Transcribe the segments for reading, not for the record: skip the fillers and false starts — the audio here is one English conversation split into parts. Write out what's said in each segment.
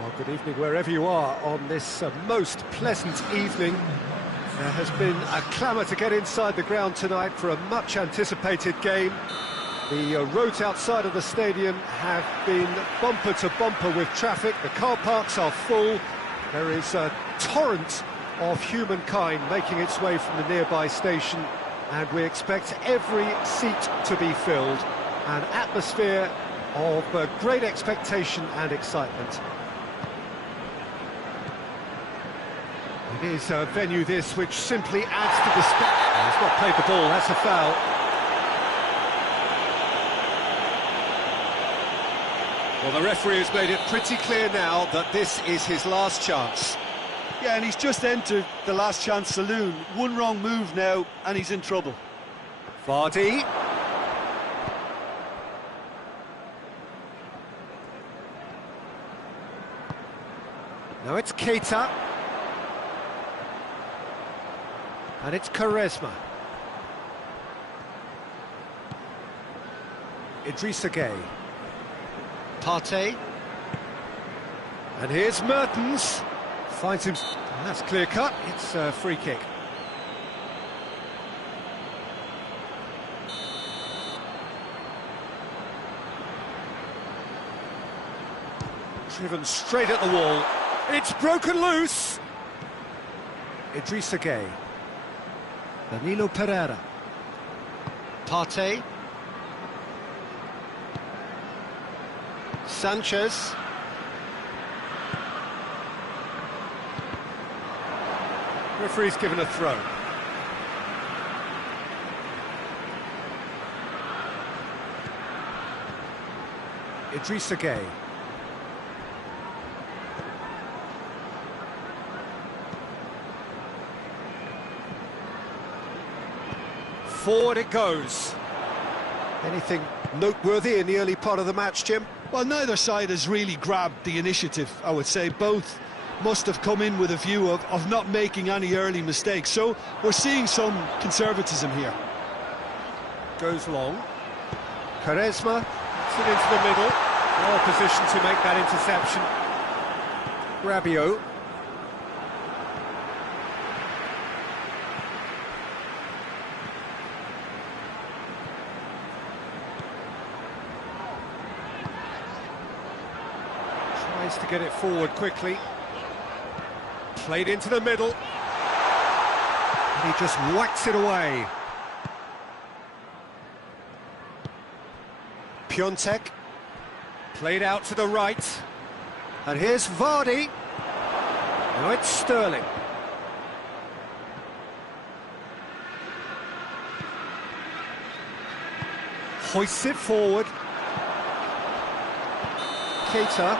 Well, good evening wherever you are on this most pleasant evening. There has been a clamour to get inside the ground tonight for a much-anticipated game. The roads outside of the stadium have been bumper to bumper with traffic. The car parks are full. There is a torrent of humankind making its way from the nearby station, and we expect every seat to be filled. An atmosphere of great expectation and excitement. It is a venue this which simply adds to the spectacle. He's not played the ball, that's a foul. Well, the referee has made it pretty clear now that this is his last chance. Yeah, and he's just entered the last chance saloon. One wrong move now, and he's in trouble. Vardy. Now it's Keita. And it's Quaresma. Idrissa Gueye. Partey. And here's Mertens. Finds him. That's clear cut. It's a free kick. Driven straight at the wall. It's broken loose. Idrissa Gueye. Danilo Pereira. Partey. Sanchez. Referee's given a throw. Idrissa Gueye. Forward it goes. Anything noteworthy in the early part of the match, Jim? Well, neither side has really grabbed the initiative, I would say. Both must have come in with a view of not making any early mistakes. So we're seeing some conservatism here. Goes long. Quaresma puts it into the middle. Well positioned to make that interception. Rabiot. Tries to get it forward quickly. Played into the middle. And he just whacks it away. Piontek. Played out to the right. And here's Vardy. Now it's Sterling. Hoists it forward. Keita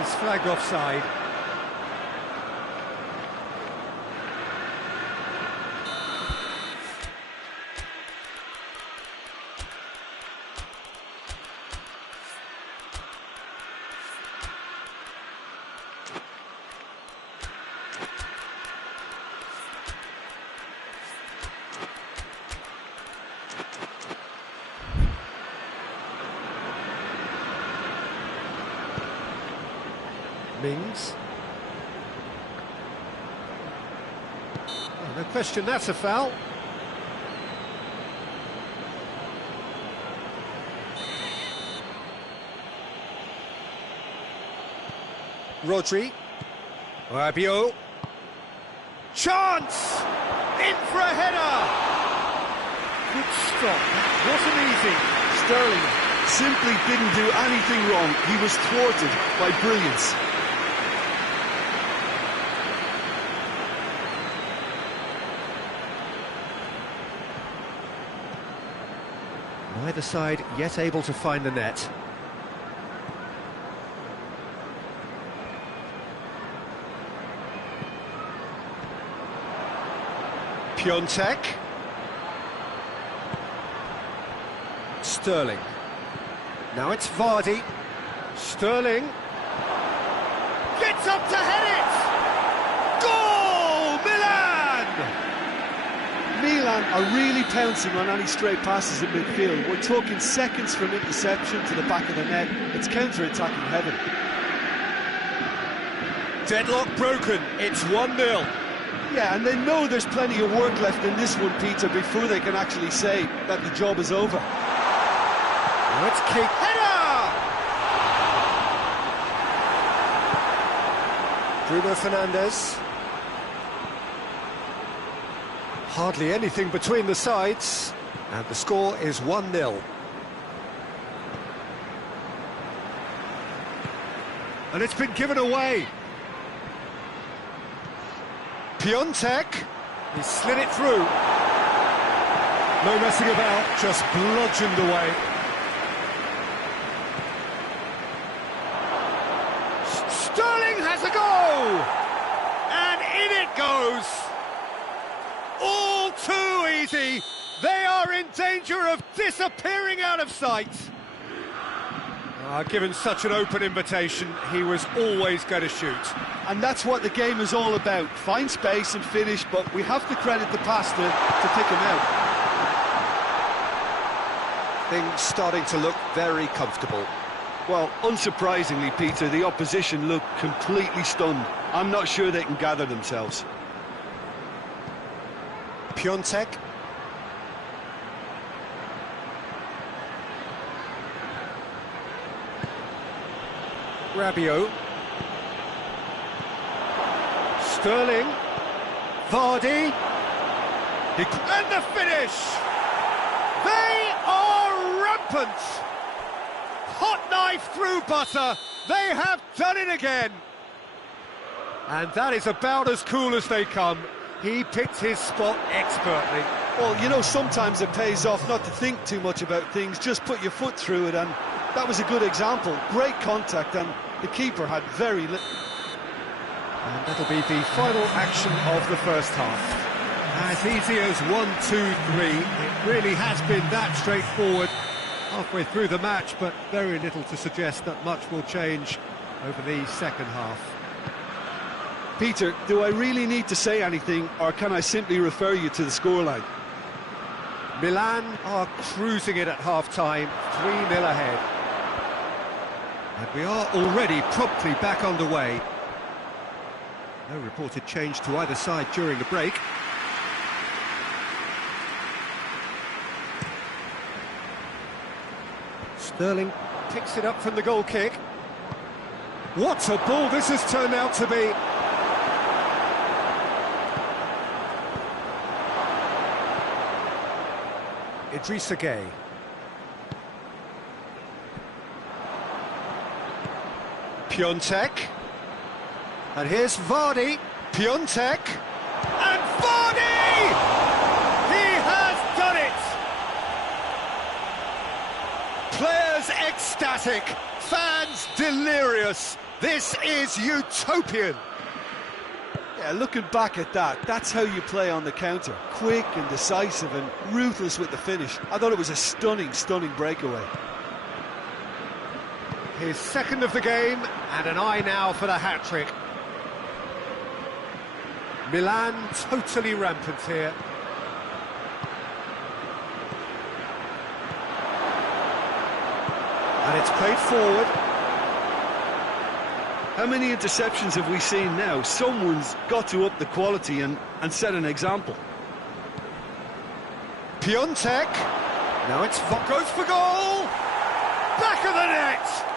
is flagged offside. Mings. Oh, no question, that's a foul. Rodri. Rabiot. Chance! In for a header! Good stop, that wasn't easy. Sterling simply didn't do anything wrong. He was thwarted by brilliance. Neither side yet able to find the net. Piontek. Sterling. Now it's Vardy. Sterling. Gets up to head it! Goal! Milan! Milan are really pouncing on any straight passes in midfield. We're talking seconds from interception to the back of the net. It's counter-attacking heaven. Deadlock broken, it's 1-0. Yeah, and they know there's plenty of work left in this one, Peter, before they can actually say that the job is over. Let's kick. Header! Bruno Fernandes. Hardly anything between the sides, and the score is 1-0. And it's been given away. Piontek, he slid it through. No messing about, just bludgeoned away. Sterling has a go! And in it goes! All too easy! They are in danger of disappearing out of sight. Given such an open invitation, he was always going to shoot. And that's what the game is all about. Find space and finish, but we have to credit the passer to pick him out. Things starting to look very comfortable. Well, unsurprisingly, Peter, the opposition look completely stunned. I'm not sure they can gather themselves. Piontek. Rabiot. Sterling. Vardy. And the finish! They are rampant! Hot knife through butter. They have done it again. And that is about as cool as they come. He picked his spot expertly. Well, you know, sometimes it pays off not to think too much about things, just put your foot through it, and that was a good example. Great contact, and the keeper had very little. And that'll be the final action of the first half. As easy as 1, 2, 3. It really has been that straightforward halfway through the match, but very little to suggest that much will change over the second half. Peter, do I really need to say anything, or can I simply refer you to the scoreline? Milan are cruising it at half-time, 3-0 ahead. And we are already promptly back underway. No reported change to either side during the break. Sterling picks it up from the goal kick. What a ball this has turned out to be! Idrissa Gueye. Piontek. And here's Vardy. Piontek. And Vardy! He has done it! Players ecstatic. Fans delirious. This is utopian. Yeah, looking back at that, that's how you play on the counter. Quick and decisive and ruthless with the finish. I thought it was a stunning, stunning breakaway. His second of the game, and an eye now for the hat-trick. Milan totally rampant here. And it's played forward. How many interceptions have we seen now? Someone's got to up the quality and set an example. Piontek. Now it's goes for goal. Back of the net.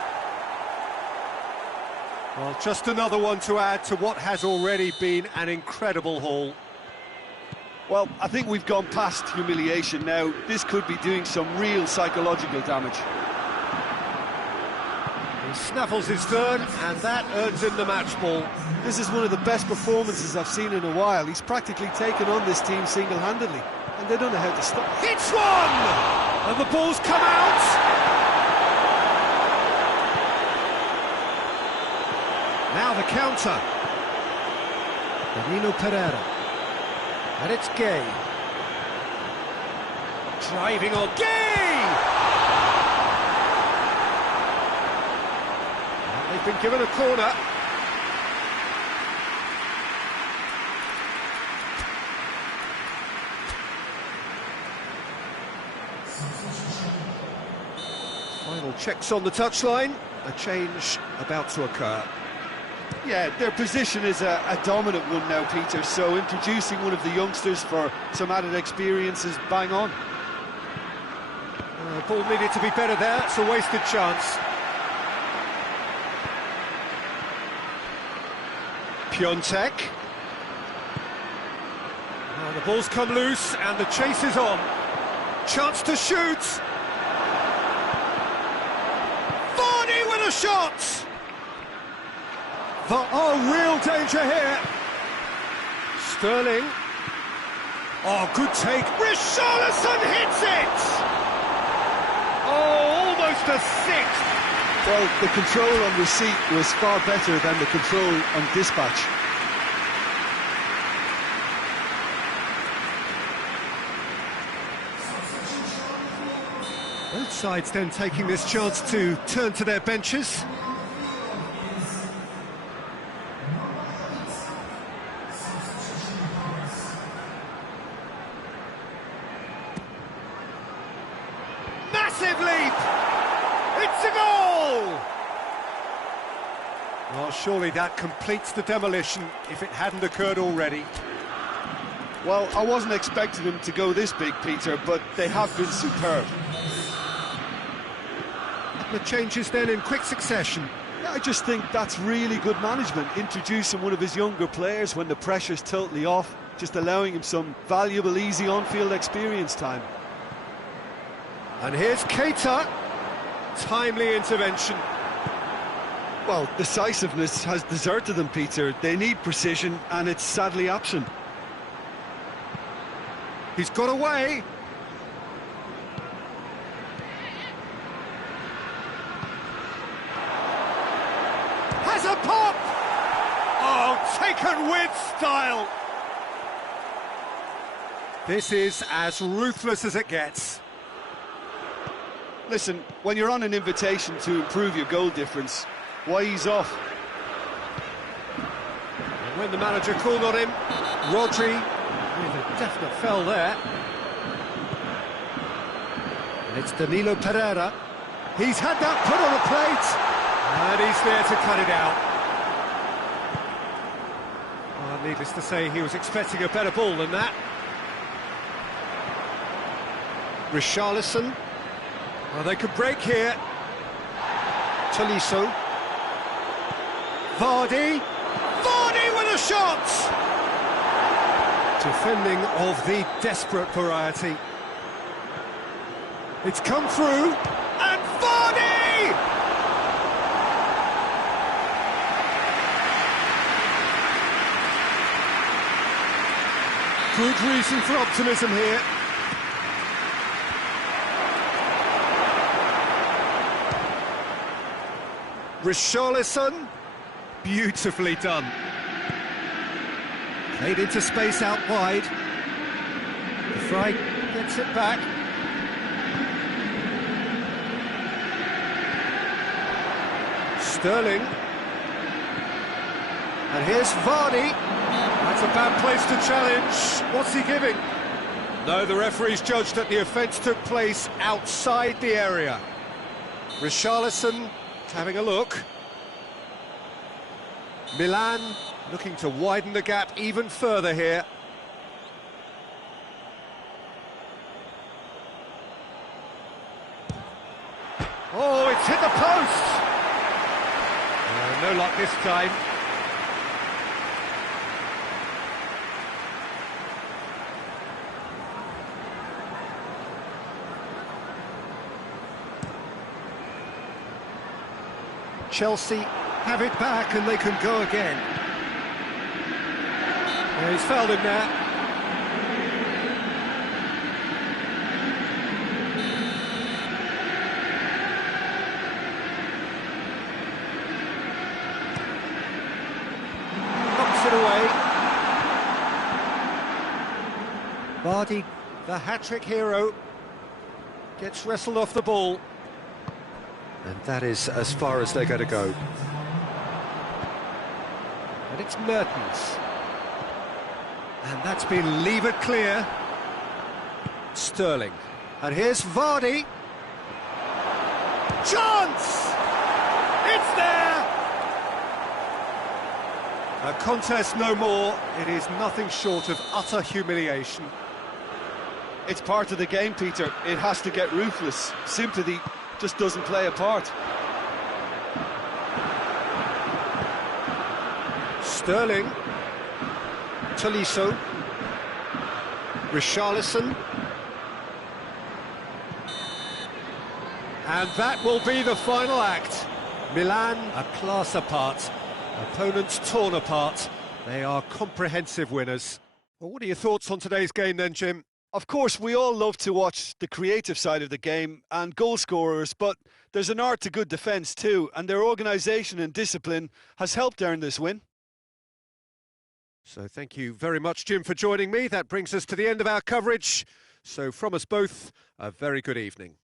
Well, just another one to add to what has already been an incredible haul. Well, I think we've gone past humiliation now. This could be doing some real psychological damage. He snaffles his third, and that earns him the match ball. This is one of the best performances I've seen in a while. He's practically taken on this team single-handedly, and they don't know how to stop. Hits one! And the ball's come out! Now the counter. Danilo Pereira. And it's Gueye. Driving on Gueye! They've been given a corner. Final checks on the touchline. A change about to occur. Yeah, their position is a dominant one now, Peter, so introducing one of the youngsters for some added experience is bang on. Ball needed to be better there, it's a wasted chance. Piontek. Now the ball's come loose and the chase is on. Chance to shoot. Vardy with a shot. Oh, real danger here. Sterling. Oh, good take. Richarlison hits it. Oh, almost a sixth. Well, the control on receipt was far better than the control on dispatch. Both sides then taking this chance to turn to their benches. Massive leap! It's a goal! Well, surely that completes the demolition if it hadn't occurred already. Well, I wasn't expecting them to go this big, Peter, but they have been superb. The changes then in quick succession. Yeah, I just think that's really good management, introducing one of his younger players when the pressure's totally off, just allowing him some valuable, easy on-field experience time. And here's Keita. Timely intervention. Well, decisiveness has deserted them, Peter. They need precision, and it's sadly absent. He's got away. Has a pop! Oh, taken with style. This is as ruthless as it gets. Listen, when you're on an invitation to improve your goal difference, why ease off? And when the manager called on him, Rodri with a definite foul there. And it's Danilo Pereira. He's had that put on a plate, and he's there to cut it out. Well, needless to say, he was expecting a better ball than that. Richarlison. Well, they could break here. Tolisso. Vardy. Vardy with a shot! Defending of the desperate variety. It's come through. And Vardy! Good reason for optimism here. Richarlison, beautifully done. Played into space out wide. De Vrij gets it back. Sterling. And here's Vardy. That's a bad place to challenge. What's he giving? No, the referee's judged that the offence took place outside the area. Richarlison having a look. Milan looking to widen the gap even further here. Oh, it's hit the post! No luck this time. Chelsea have it back and they can go again. Yeah, he's fouled him there. Knocks it away. Vardy, the hat-trick hero, gets wrestled off the ball. And that is as far as they're going to go. And it's Mertens. And that's been levered clear. Sterling. And here's Vardy. Chance! It's there! A contest no more. It is nothing short of utter humiliation. It's part of the game, Peter. It has to get ruthless. Sympathy just doesn't play a part. Sterling. Tolisso. Richarlison. And that will be the final act. Milan, a class apart. Opponents torn apart. They are comprehensive winners. Well, what are your thoughts on today's game then, Jim? Of course, we all love to watch the creative side of the game and goal scorers, but there's an art to good defence too, and their organisation and discipline has helped earn this win. So thank you very much, Jim, for joining me. That brings us to the end of our coverage. So from us both, a very good evening.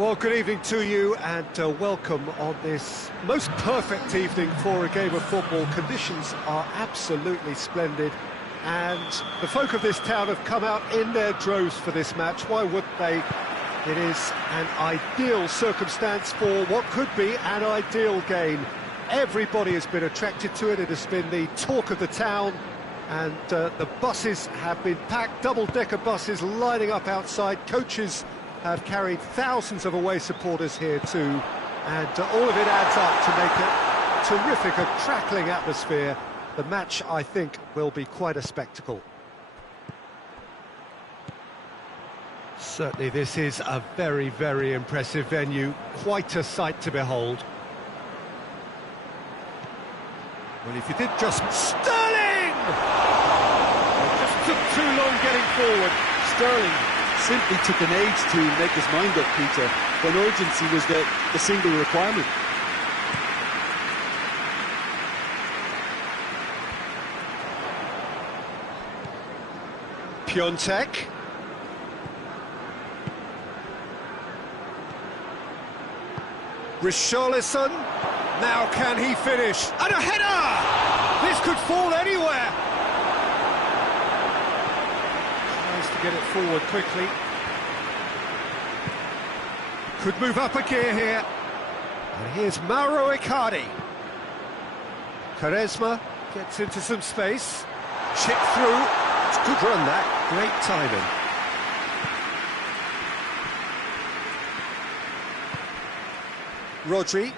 Well, good evening to you and welcome on this most perfect evening for a game of football. Conditions are absolutely splendid and the folk of this town have come out in their droves for this match. Why would they? It is an ideal circumstance for what could be an ideal game. Everybody has been attracted to it. It has been the talk of the town and the buses have been packed, double-decker buses lining up outside. Coaches have carried thousands of away supporters here too, and all of it adds up to make it terrific, a crackling atmosphere. The match, I think, will be quite a spectacle. Certainly this is a very, very impressive venue, quite a sight to behold. Well, if you did just... Sterling! It just took too long getting forward. Sterling simply took an age to make his mind up, Peter, when urgency was the single requirement. Piontek. Richarlison. Now can he finish? And a header! This could fall anywhere. Tries to get it forward quickly. Could move up a gear here. And here's Mauro Icardi. Quaresma gets into some space. Chip through. It's a good run, that. Great timing. Rodri.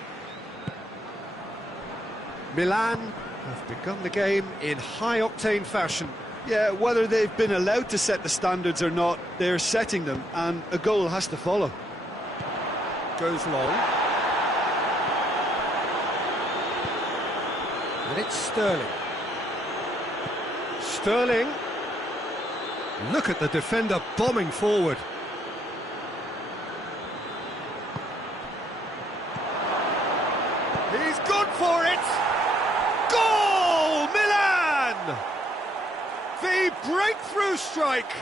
Milan have begun the game in high-octane fashion. Yeah, whether they've been allowed to set the standards or not, they're setting them, and a goal has to follow. Goes long. And it's Sterling. Sterling. Look at the defender bombing forward. He's gone for it! Goal! Milan! The breakthrough strike!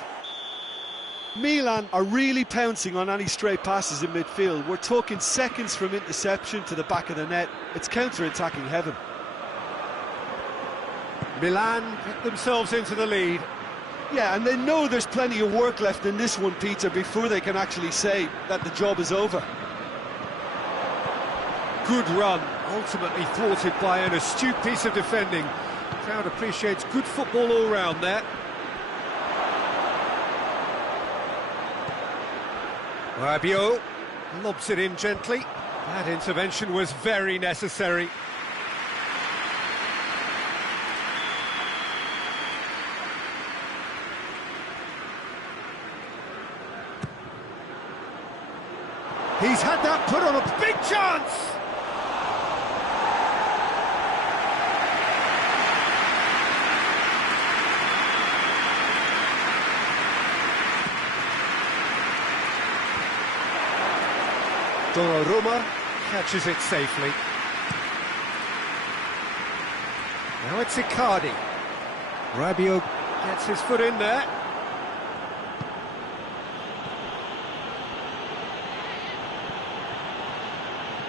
Milan are really pouncing on any stray passes in midfield. We're talking seconds from interception to the back of the net. It's counter-attacking heaven. Milan get themselves into the lead. Yeah, and they know there's plenty of work left in this one, Peter, before they can actually say that the job is over. Good run, ultimately thwarted by an astute piece of defending. Crowd appreciates good football all round there. Rabiot lobs it in gently. That intervention was very necessary. He's had that put on a big chance! Donnarumma catches it safely. Now it's Icardi. Rabiot gets his foot in there.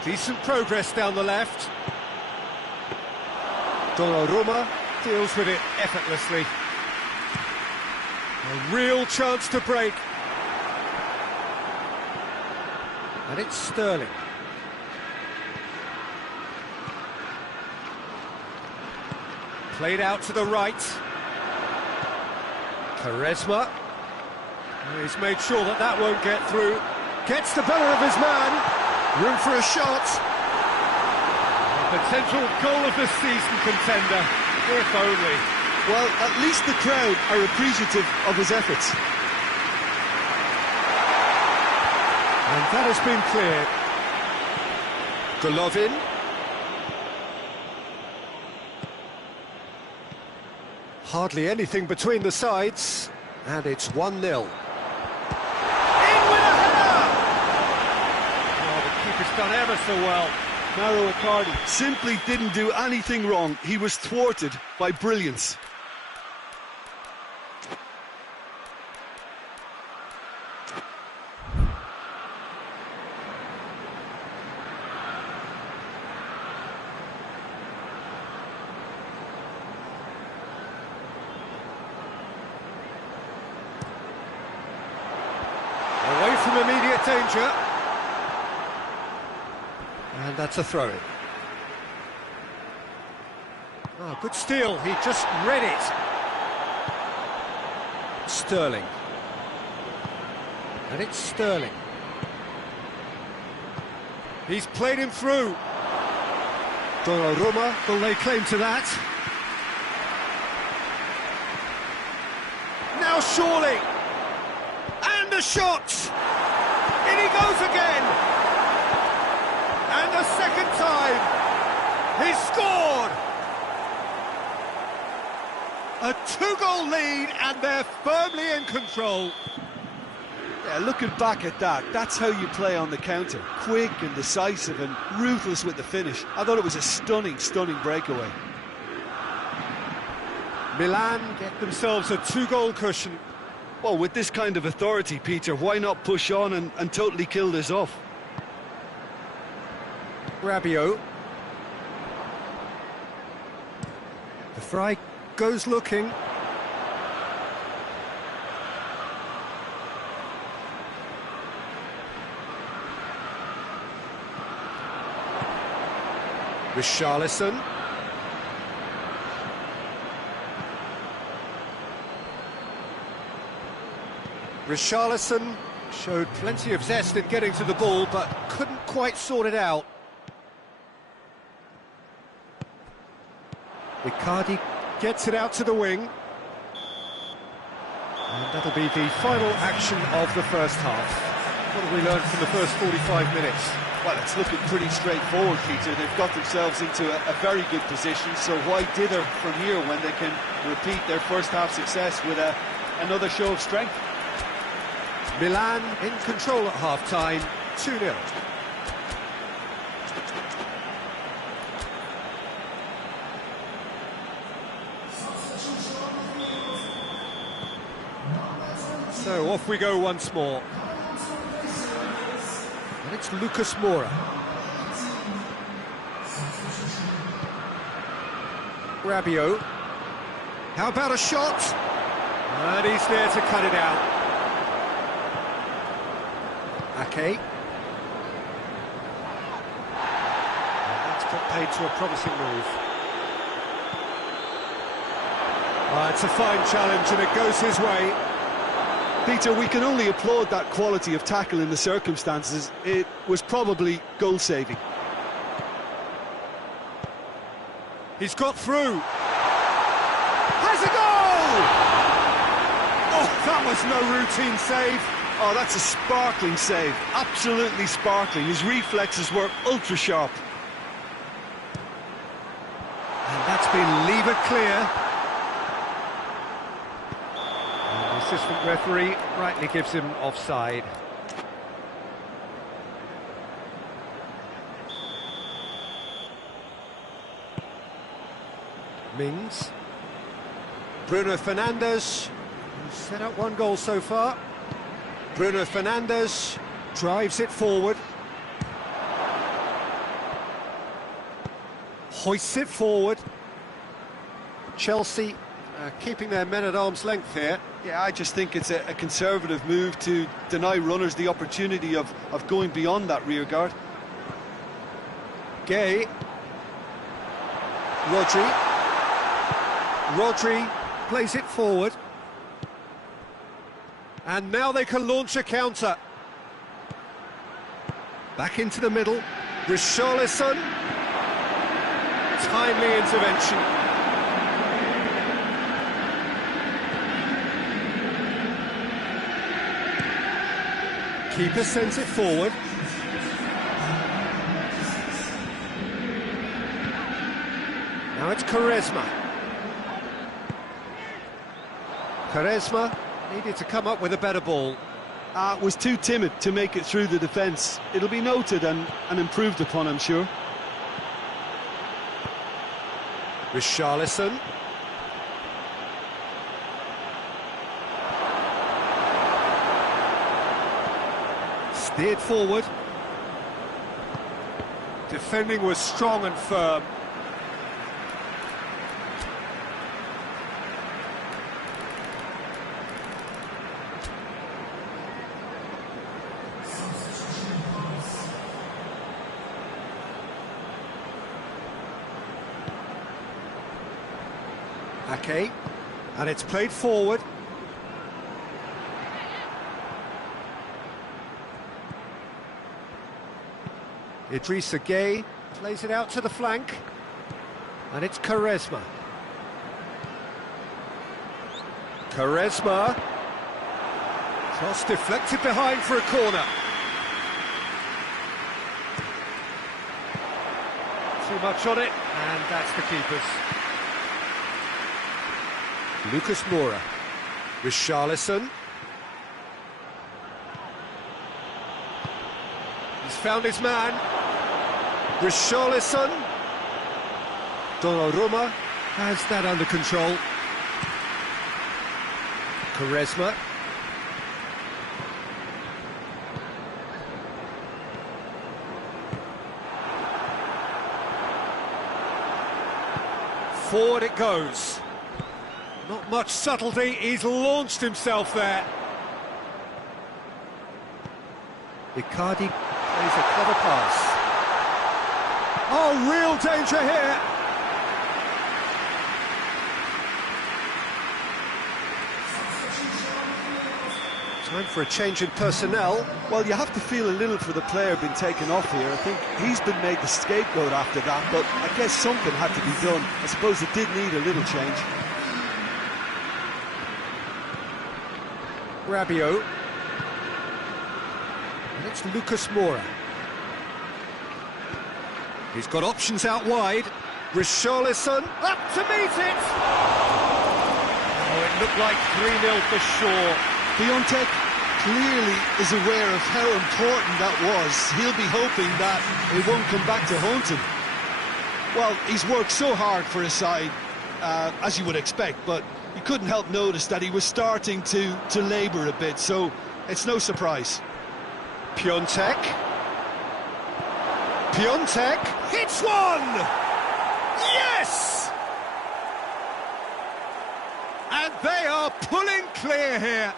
Decent progress down the left. Donnarumma deals with it effortlessly. A real chance to break. And it's Sterling. Played out to the right. Quaresma. He's made sure that that won't get through. Gets the better of his man. Room for a shot. A potential goal of the season contender, if only. Well, at least the crowd are appreciative of his efforts. And that has been cleared. Golovin. Hardly anything between the sides. And it's 1-0. In with a header! Oh, the keeper's done ever so well. Mauro Icardi simply didn't do anything wrong. He was thwarted by brilliance. Away from immediate danger. And that's a throw-in. Oh, good steal, he just read it. Sterling. And it's Sterling. He's played him through. Donnarumma will lay claim to that. Now surely. And a shot! In he goes again! And a second time! He's scored! A two-goal lead, and they're firmly in control. Yeah, looking back at that, that's how you play on the counter. Quick and decisive and ruthless with the finish. I thought it was a stunning, stunning breakaway. Milan get themselves a two-goal cushion. Well, with this kind of authority, Peter, why not push on and totally kill this off? Rabiot. The fry goes looking. Richarlison. Richarlison showed plenty of zest in getting to the ball, but couldn't quite sort it out. Icardi gets it out to the wing. And that'll be the final action of the first half. What have we learned from the first 45 minutes? Well, it's looking pretty straightforward, Peter. They've got themselves into a very good position, so why dither from here when they can repeat their first half success with another show of strength? Milan in control at half-time, 2-0. So off we go once more. And it's Lucas Moura. Rabiot. How about a shot? And he's there to cut it out. Ake. That's put paid to a promising move. It's a fine challenge and it goes his way. Peter, we can only applaud that quality of tackle in the circumstances. It was probably goal-saving. He's got through. Has a goal! Oh, that was no routine save. Oh, that's a sparkling save. Absolutely sparkling. His reflexes were ultra-sharp. And that's been levered clear. Assistant referee rightly gives him offside. Mings. Bruno Fernandes, who's set up one goal so far. Bruno Fernandes drives it forward. Hoists it forward. Chelsea keeping their men at arm's length here. Yeah, I just think it's a conservative move to deny runners the opportunity of going beyond that rear guard. Gay. Rodri plays it forward. And now they can launch a counter. Back into the middle. Richarlison. Timely intervention. Keeper sends it forward. Now it's Quaresma. Quaresma needed to come up with a better ball. Was too timid to make it through the defence. It'll be noted and improved upon, I'm sure. Richarlison. Steered forward. Defending was strong and firm. Ake, and it's played forward. Idrissa Gueye plays it out to the flank, and it's Quaresma. Quaresma. Cross deflected behind for a corner. Too much on it, and that's the keeper's. Lucas Moura. Richarlison. He's found his man. Richarlison. Donnarumma has that under control. Quaresma. Forward it goes. Not much subtlety, he's launched himself there. Icardi plays a clever pass. Oh, real danger here. Time for a change in personnel. Well, you have to feel a little for the player being taken off here. I think he's been made the scapegoat after that, but I guess something had to be done. I suppose it did need a little change. Rabiot. And it's Lucas Moura. He's got options out wide. Richarlison up to meet it! Oh, it looked like 3-0 for sure. Piontek clearly is aware of how important that was. He'll be hoping that it won't come back to haunt him. Well, he's worked so hard for his side, as you would expect, but you couldn't help notice that he was starting to labour a bit, so it's no surprise. Piontek. Piontek hits one! Yes! And they are pulling clear here.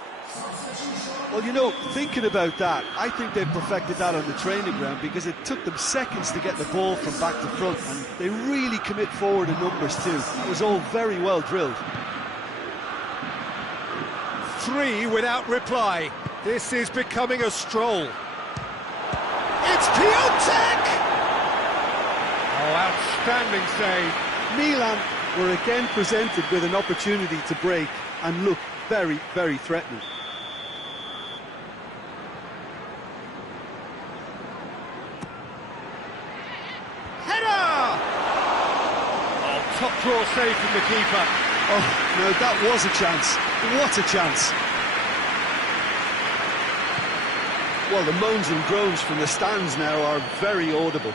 Well, you know, thinking about that, I think they perfected that on the training ground because it took them seconds to get the ball from back to front, and they really commit forward in numbers too. That was all very well drilled. 3 without reply. This is becoming a stroll. It's Piontek! Oh, outstanding save. Milan were again presented with an opportunity to break and look very, very threatening. Header! Oh, top draw save from the keeper. Oh, no, that was a chance. What a chance. Well, the moans and groans from the stands now are very audible.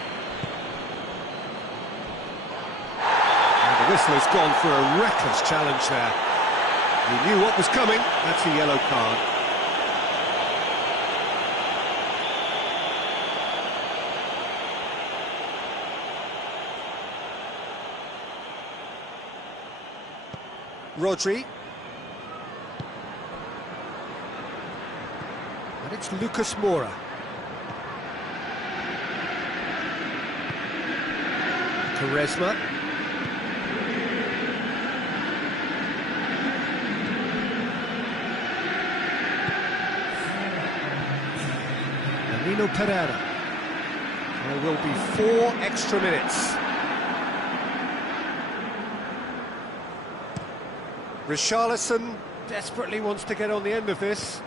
And the whistle has gone for a reckless challenge there. He knew what was coming. That's a yellow card. Rodri. And it's Lucas Moura. Quaresma. Nino Pereira. There will be 4 extra minutes. Richarlison desperately wants to get on the end of this.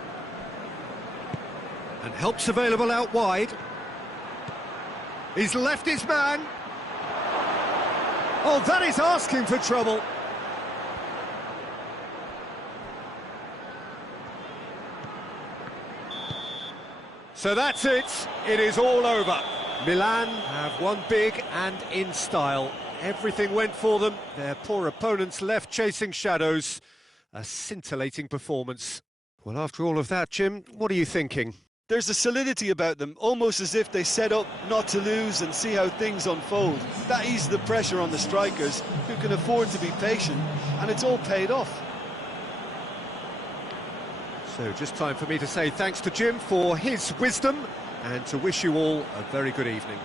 And help's available out wide. He's left his man. Oh, that is asking for trouble. So that's it. It is all over. Milan have won big and in style. Everything went for them. Their poor opponents left chasing shadows. A scintillating performance. Well, after all of that, Jim, what are you thinking? There's a solidity about them, almost as if they set up not to lose and see how things unfold. That eases the pressure on the strikers, who can afford to be patient, and it's all paid off. So just time for me to say thanks to Jim for his wisdom and to wish you all a very good evening.